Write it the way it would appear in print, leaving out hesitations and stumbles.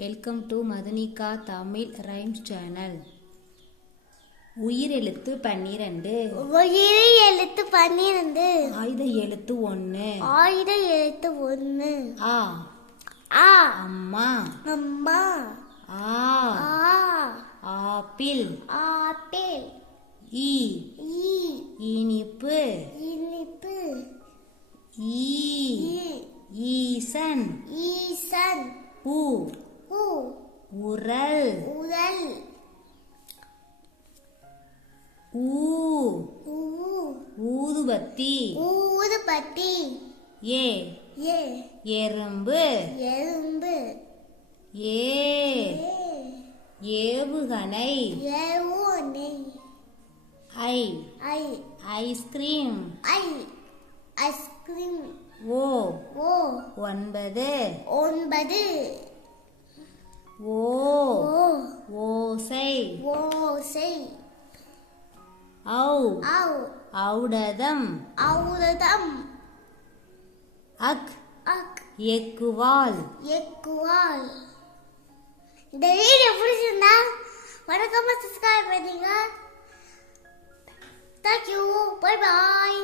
Welcome to Madhunika Tamil rhymes channel. உயிரெழுத்து 12. எழுத்து 12. ஆயுத எழுத்து 1. ஆயுத எழுத்து 1. ஆ ஆ அம்மா. அம்மா. ஆ ஆப்பிள். ஆப்பிள். ஈ ஈ இனிப்பு. இனிப்பு. ஈ ஈசன். ஈசன். உ உ உரல். உரல். ஊ ஊ ஊதுபத்தி. ஊதுபத்தி. ஏ ஏ எறும்பு. எறும்பு. ஏ ஏவுகணை. ஏவுகணை. ஐ ஐ ஐஸ்கிரீம். ஐ ஐஸ்கிரீம். ஓ ஓ 9. 9. ஓ ஓ ஓசை. ஓசை. ஔ ஔ ஔடதம். ஔடதம். அக் அக் எக்குவால். எக்குவால். இந்த வீடியோ பிடிச்சிருந்தா மறக்காம சப்ஸ்கிரைப் பண்ணுங்க. Thank you. Bye bye.